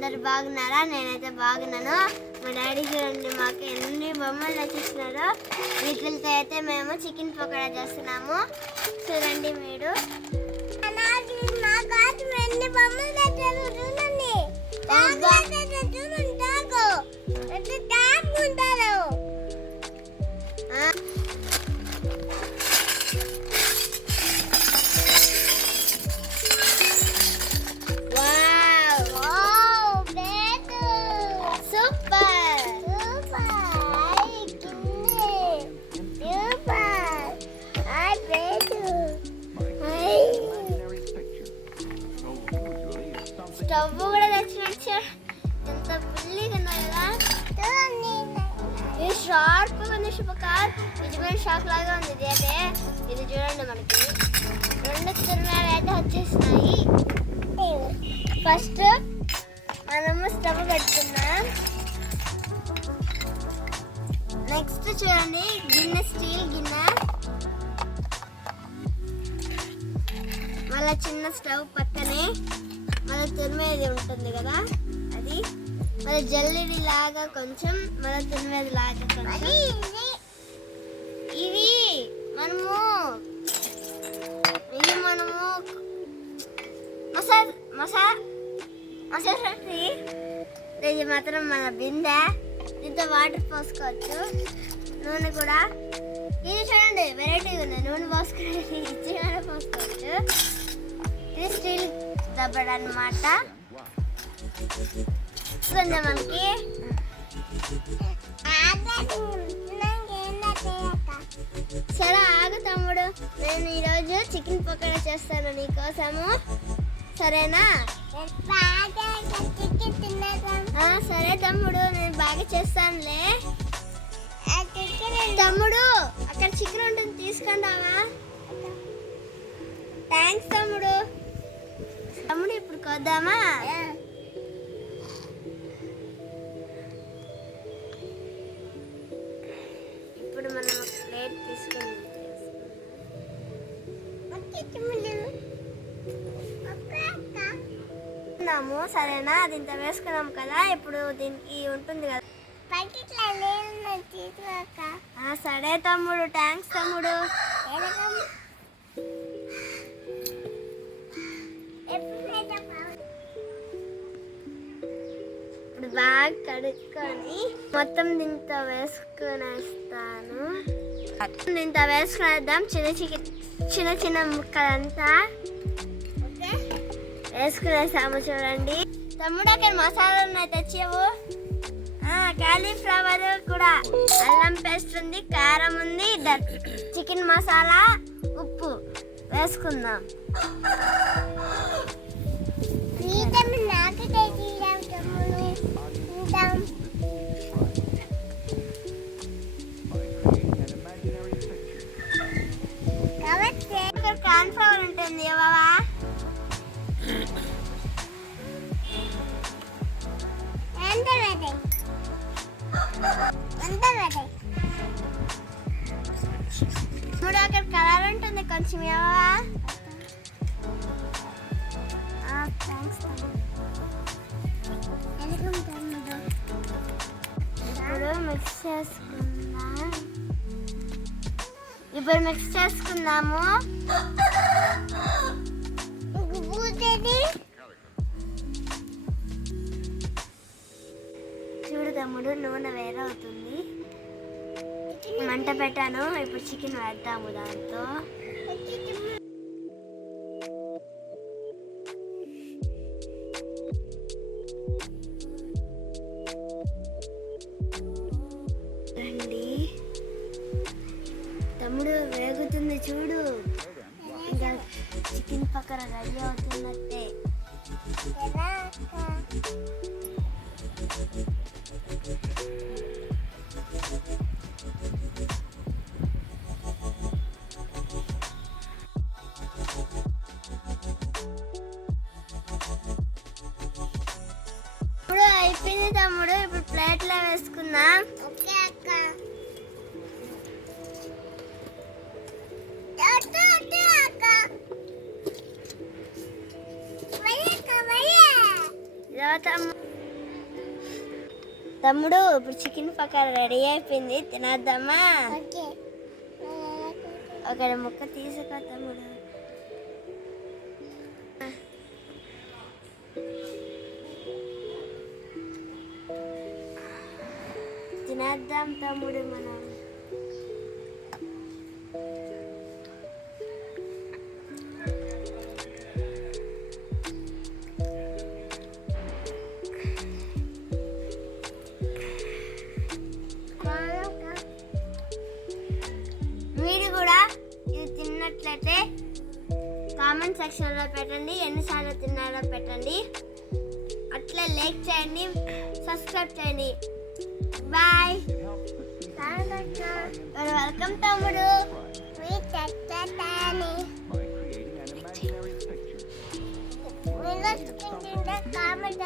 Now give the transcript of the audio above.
అందరు బాగున్నారా? నేనైతే బాగున్నాను. మా డాడీ చూడండి మాకు ఎన్ని బొమ్మలు నచ్చిస్తున్నారో. వీటితో అయితే మేము చికెన్ పకోడా చేస్తున్నాము. చూడండి మీరు. స్టవ్ కూడా తెచ్చినట్టు ఎంత బిల్లీగా ఉన్నాయి కదా. ఇది షార్ప్ ఉంది శుభకార్. ఇది కూడా షాక్ లాగా ఉంది. ఇది అయితే ఇది చూడండి మనకి 2 తిరునాలు అయితే వచ్చేసినాయి. ఫస్ట్ మనము స్టవ్ పెట్టుకున్నాం. నెక్స్ట్ చూడండి గిన్నె, స్టీల్ గిన్నె. మళ్ళీ చిన్న స్టవ్ పక్కనే మళ్ళీ తురిమేది ఉంటుంది కదా అది. మళ్ళీ జల్లెడి లాగా కొంచెం, మళ్ళీ తురిమేది లాగా కొంచెం. ఇవి మనము మసాలా ఇది మాత్రం మన బిందె. దీంతో వాటర్ పోసుకోవచ్చు. నూనె కూడా ఇది చూడండి వెరైటీగా ఉంది. నూనె పోసుకునేది ఇచ్చి పోసుకోవచ్చు. ఇది స్టీల్ దబ్బడు అన్నమాట. మనకి సరే ఆగు తమ్ముడు, నేను ఈరోజు చికెన్ పకోడా చేస్తాను నీకోసము, సరేనా? సరే తమ్ముడు, నేను బాగా చేస్తానులే. తమ్ముడు అక్కడ చికెన్ ఉంటుంది, తీసుకుంటావా? థ్యాంక్స్ తమ్ముడు. తమ్ముడు ఇప్పుడు కొద్దామా? ఇప్పుడు మనం ఒక ప్లేట్ తీసుకున్నాము, సరేనా? దీంతో వేసుకున్నాం కదా. ఇప్పుడు దీనికి ఉంటుంది కదా. సరే తమ్ముడు, థ్యాంక్స్ తమ్ముడు. ఇప్పుడు బాగా కడుక్కొని మొత్తం దీంతో వేసుకునేస్తాను. దీంతో వేసుకునేద్దాం చిన్న చిన్న ముక్కలంతా వేసుకునేసాము. చూడండి తమ్ముడు, అక్కడ మసాలాలు ఉన్నాయి, తెచ్చావు. కాలీఫ్లవర్ కూడా, అల్లం పేస్ట్ ఉంది, కారం ఉంది, చికెన్ మసాలా, ఉప్పు వేసుకుందాం. కార్న్ ఫ్లవర్ ఉంటుంది బావా. ఇప్పుడు అక్కడ కలర్ ఉంటుంది కొంచెం ఇవ్వవా? ఇప్పుడు మిక్స్ చేసుకుందాం. చేసుకుందాము. చూడు తమ్ముడు, నూనె వేరే అవుతుంది. మంట పెట్టాను. ఇప్పుడు చికెన్ వేద్దాము దాంతో. రండి తమ్ముడు, వేగుతుంది చూడు. ఇంకా చికెన్ పకోడా రెడీ అవుతున్నట్టే. ఇప్పుడు అయిపోయింది తమ్ముడు. ఇప్పుడు ప్లేట్లో వేసుకుందాం. ఓకే అక్క. తమ్ముడు తమ్ముడు ఇప్పుడు చికెన్ పకోడా రెడీ అయిపోయింది, తినేద్దామా? ఒక ముక్క తీసుకో తమ్ముడు. తినేద్దాం తమ్ముడు మనం. మీరు కూడా ఇది తిన్నట్లయితే కామెంట్ సెక్షన్లో పెట్టండి, ఎన్నిసార్లు తిన్నారో పెట్టండి. అట్లా లైక్ చేయండి, సబ్స్క్రైబ్ చేయండి. బాయ్. వెల్కమ్ తమ్ముడు. కామెంట్